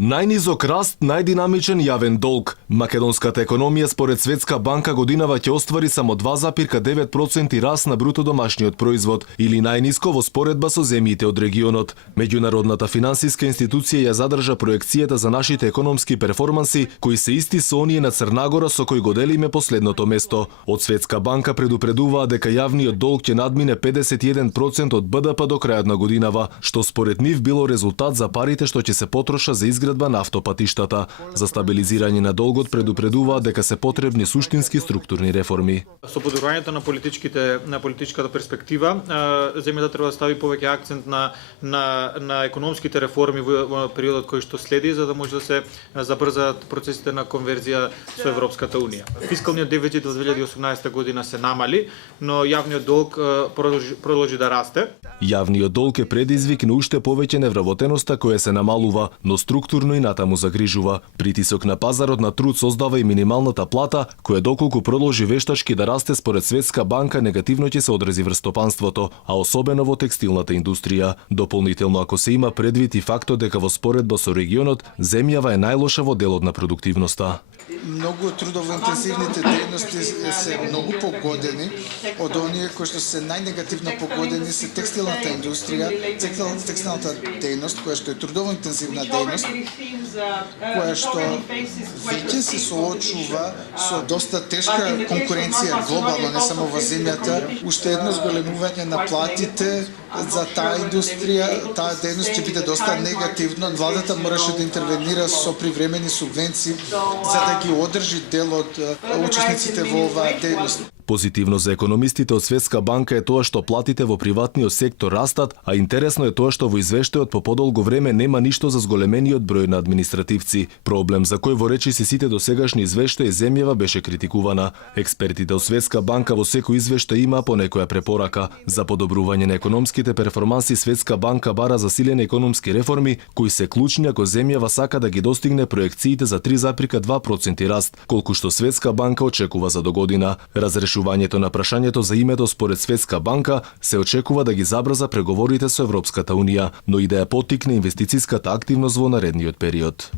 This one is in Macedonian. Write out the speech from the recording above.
Најнизок раст, најдинамичен јавен долг. Македонската економија според Светска банка годинава ќе оствари само 2,9% раст на бруто домашниот производ или најниско во споредба со земјите од регионот. Меѓународната финансиска институција ја задржа проекцијата за нашите економски перформанси, кои се исти со оние на Црнагора со кои го делиме последното место. Од Светска банка предупредуваа дека јавниот долг ќе надмине 51% од БДП до крајот на годинава, што според нив било резултат за парите што ќе се потроша за изградба на автопатиштата. За стабилизирање на долгот предупредуваа дека се потребни суштински структурни реформи. Со подобрувањето на политичката перспектива, земјата треба да стави повеќе акцент на економските реформи во периодот кој што следи, за да може да се забрзаат процесите на конверзија со Европската унија. Фискалниот дефицит во 2018 година се намали, но јавниот долг продолжи да расте. Јавниот долг е предизвик на уште повеќе невработеноста која се намалува, но структурно и натаму загрижува. Притисок на пазарот на труд создава и минималната плата, која доколку продолжи вештачки да расте според Светска банка негативно ќе се одрази врз стопанството, а особено во текстилната индустрија. Дополнително ако се има предвид и фактот дека во споредба со регионот, земјава е најлоша во делот на продуктивноста. Многу трудово-интензивните дејности се многу погодени од оние кои што се најнегативно погодени се текстилната индустрија, текстилната дејност, која што е трудово-интензивна дејност, која што веќе се соочува со доста тешка конкуренција глобално, не само во земјата, уште едно зголемување на платите за таа индустрија, таа дејност ќе биде доста негативно. Владата мораше да интервенира со привремени субвенции за да ги одржи дел од учесниците во оваа дејност. Позитивно за економистите од Светска банка е тоа што платите во приватниот сектор растат, а интересно е тоа што во извештајот по подолго време нема ништо за зголемениот број на административци. Проблем за кој во речиси сите досегашни извештаи земјава беше критикувана. Експертите од Светска банка во секој извештај има по некоја препорака. За подобрување на економските перформанси Светска банка бара засилени економски реформи, кои се клучни ако земјава сака да ги достигне проекциите за 3,2% раст, колку што Светска банка очекува за догодина. Решувањето на прашањето за името според Светска банка се очекува да ги забрза преговорите со Европската унија, но и да ја поттикне инвестицијската активност во наредниот период.